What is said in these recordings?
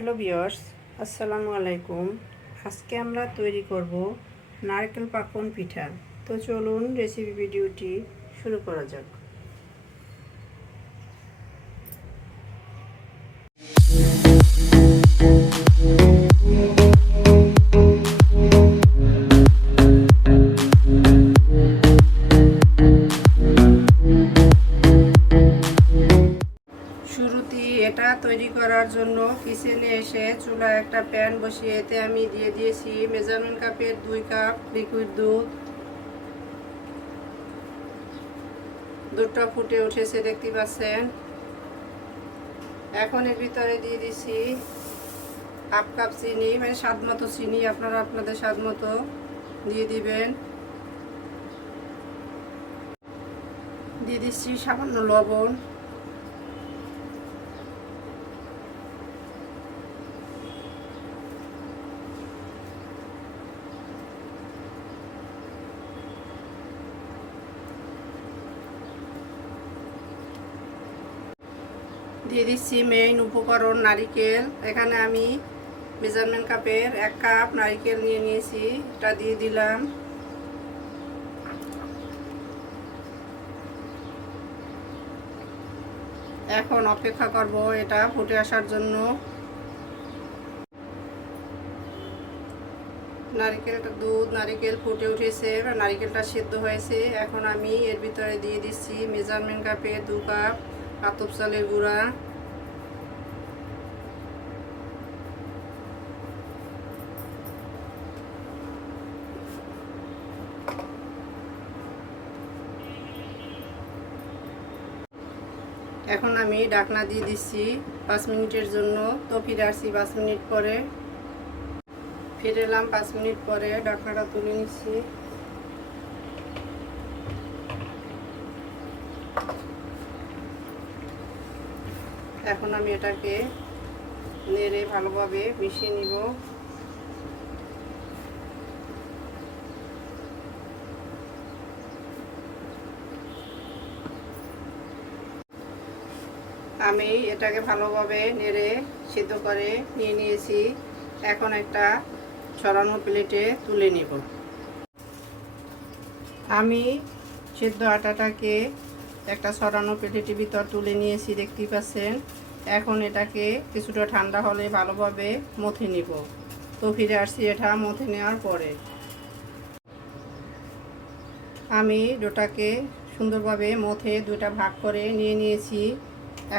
Hello viewers, আসসালামু আলাইকুম। আজকে আমরা তৈরি করব নারকেল পাকন পিঠা। তো চলুন রেসিপি ভিডিওটি শুরু করা যাক। শুরুতেই এটা তৈরি করার জন্য কিচেনে এসে চুলায় একটা প্যান বসিয়ে এতে আমি দিয়ে দিয়েছি মেজারমেন্ট কাপের 2 কাপ লিকুইড দুধ। দুধটা ফুটে উঠেছে দেখতে পাচ্ছেন। এখন এর ভিতরে দিয়ে দিছি হাফ কাপ চিনি, মানে স্বাদ মতো চিনি, আপনারা আপনাদের স্বাদ মতো দিয়ে দিবেন। দিয়ে দিচ্ছি সামান্য লবণ। দিয়ে দিচ্ছি মেইন উপকরণ নারিকেল। এখানে আমি মেজারমেন্ট কাপের 1 কাপ নারিকেল নিয়ে নিয়েছি, এটা দিয়ে দিলাম। এখন অপেক্ষা করব এটা ফুটে আসার জন্য। নারিকেল ফুটে উঠেছে, নারিকেলটা সিদ্ধ হয়েছে। এখন আমি এর ভিতরে দিয়ে দিচ্ছি মেজারমেন্ট কাপে 2 কাপ আতপ চালের গুঁড়া। এখন আমি ঢাকনা দিয়ে দিচ্ছি 5 মিনিটের জন্য। তো ফিরে আসছি 5 মিনিট পরে। ফিরে এলাম 5 মিনিট পরে, ঢাকনাটা তুলে নিচ্ছি। এখন আমি এটাকে নেড়ে ভালোভাবে মিশিয়ে নিব। আমি এটাকে ভালোভাবে নেড়ে সিদ্ধ করে নিয়ে নিয়েছি। এখন একটা ছড়ানো প্লেটে তুলে নিব। আমি সিদ্ধ আটাটাকে একটা ছড়ানো প্লেটের ভিতর তুলে নিয়েছি দেখতেই পাচ্ছেন। এখন এটাকে কিছুটা ঠান্ডা হলে ভালোভাবে মথে নিব। তো ফিরে আসছি এটা মথে নেওয়ার পরে। আমি ডোটাকে সুন্দরভাবে মথে 2টা ভাগ করে নিয়ে নিয়েছি।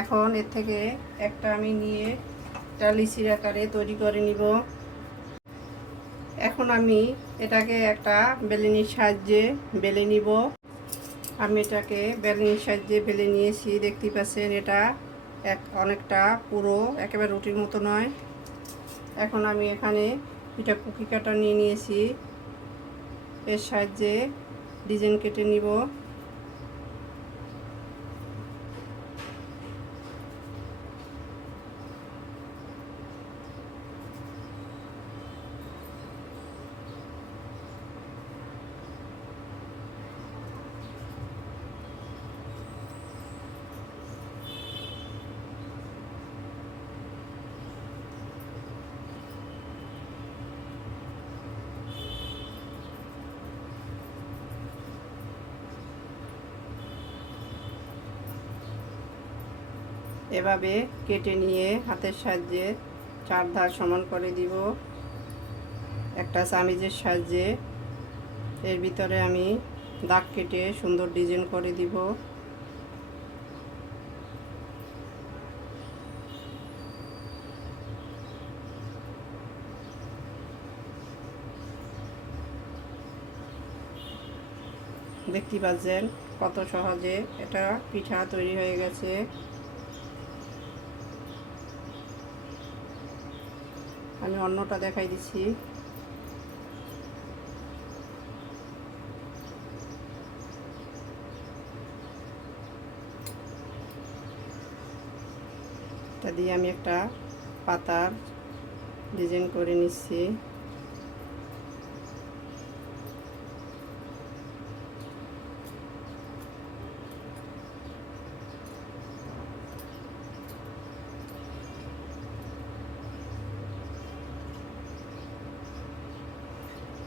এখন এর থেকে একটা আমি নিয়ে একটা লিচির আকারে তৈরি করে নিব। এখন আমি এটাকে একটা বেলনির সাহায্যে বেলে নিব। আমি এটাকে বেলনির সাহায্যে বেলে নিয়েছি দেখতেই পাচ্ছেন। এটা অনেকটা পুরো একেবারে রুটির মতো নয়। এখন আমি এখানে পিঠা কুকি কাটা নিয়ে নিয়েছি, এর সাহায্যে ডিজাইন কেটে নিব। এভাবে কেটে নিয়ে হাতের সাহায্যে 4 ধার সমান করে দিব একটা চামিচের সাহায্যে। এর ভিতরে আমি দাগ কেটে সুন্দর ডিজাইন করে দিব। দেখতে পাচ্ছেন কত সহজে এটা পিঠা তৈরি হয়ে গেছে। আমি অন্যটা দেখাই দিচ্ছি। এটা দিয়ে আমি একটা পাতার ডিজাইন করে নিচ্ছি।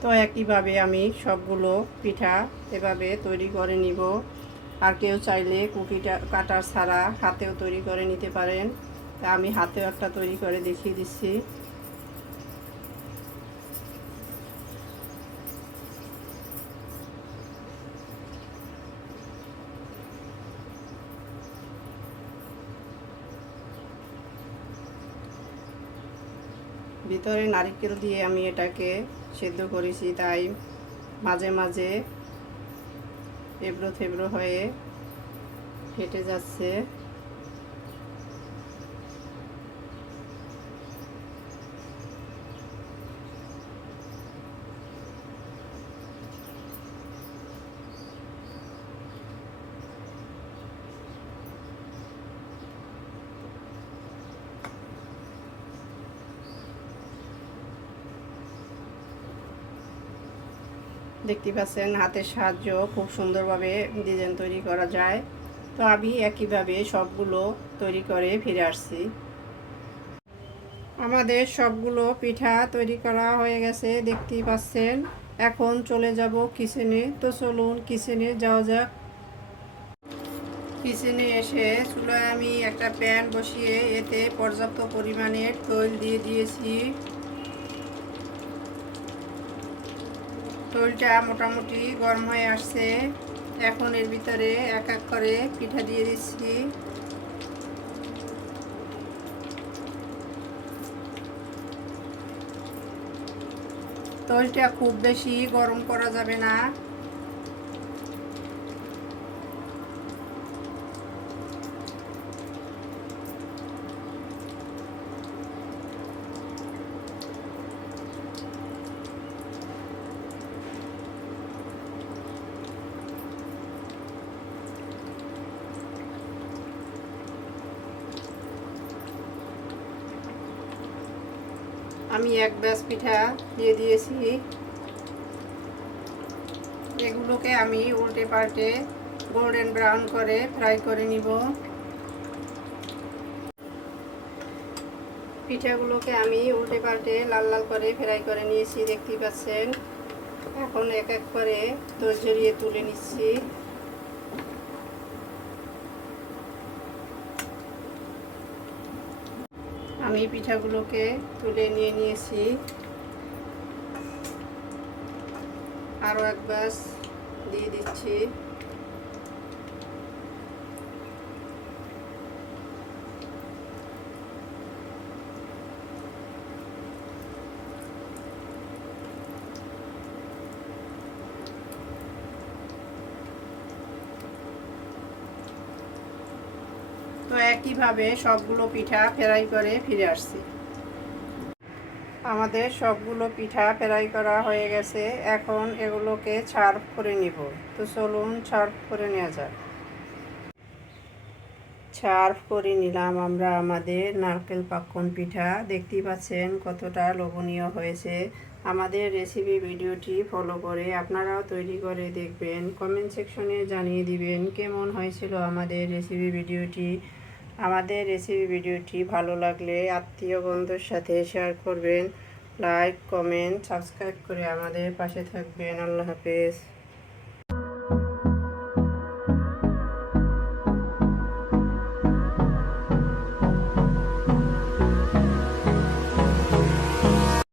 তো একইভাবে আমি সবগুলো পিঠা এভাবে তৈরি করে নিব। আর কেউ চাইলে কুকিটা কাটার ছাড়া হাতেও তৈরি করে নিতে পারেন। তা আমি হাতেও একটা তৈরি করে দেখিয়ে দিচ্ছি। ভিতরে নারকেল দিয়ে আমি এটাকে সেদ্ধ করেছি, তাই মাঝে মাঝে এবড়ো থেবড়ো হয়ে ফেটে যাচ্ছে। দেখতে পাচ্ছেন হাতের সাহায্য খুব সুন্দরভাবে ডিজাইন তৈরি করা যায়। তো আমি একইভাবে সবগুলো তৈরি করে ফিরে আসছি। আমাদের সবগুলো পিঠা তৈরি করা হয়ে গেছে দেখতেই পাচ্ছেন। এখন চলে যাব কিচেনে। তো চলুন কিচেনে যাওয়া যাক। কিচেনে এসে চুলায় আমি একটা প্যান বসিয়ে এতে পর্যাপ্ত পরিমাণের তৈল দিয়ে দিয়েছি। তৈলটা মোটামুটি গরম হয়ে আসছে। এখন এর ভিতরে এক এক করে পিঠা দিয়ে দিচ্ছি। তৈলটা খুব বেশি গরম করা যাবে না। আমি এক ব্যাচ পিঠা দিয়ে দিয়েছি। এগুলোকে আমি উল্টে পাল্টে গোল্ডেন ব্রাউন করে ফ্রাই করে নিব। পিঠাগুলোকে আমি উল্টে পাল্টে লাল লাল করে ফ্রাই করে নিয়েছি দেখতেই পাচ্ছেন। এখন এক এক করে দই ঝরিয়ে তুলে নিচ্ছি। আমি পিঠাগুলোকে তুলে নিয়ে নিয়েছি। আরও এক ব্যাচ দিয়ে দিচ্ছি। তো একইভাবে সবগুলো পিঠা ফ্রাই করে ফিরে আসছি। আমাদের সবগুলো পিঠা ফ্রাই করা হয়ে গেছে। এখন এগুলোকে সার্ভ করে নিব। তো চলুন সার্ভ করে নেওয়া যাক। সার্ভ করে নিলাম আমরা আমাদের নারকেল পাক্কন পিঠা। দেখতেই পাচ্ছেন কতটা লোভনীয় হয়েছে। আমাদের রেসিপি ভিডিওটি ফলো করে আপনারাও তৈরি করে দেখবেন। কমেন্ট সেকশনে জানিয়ে দিবেন কেমন হয়েছিল আমাদের রেসিপি ভিডিওটি। আমাদের রেসিপি ভিডিওটি ভালো লাগলে আত্মীয় বন্ধুর সাথে শেয়ার করবেন। লাইক, কমেন্ট, সাবস্ক্রাইব করে আমাদের পাশে থাকবেন। আল্লাহ হাফেজ।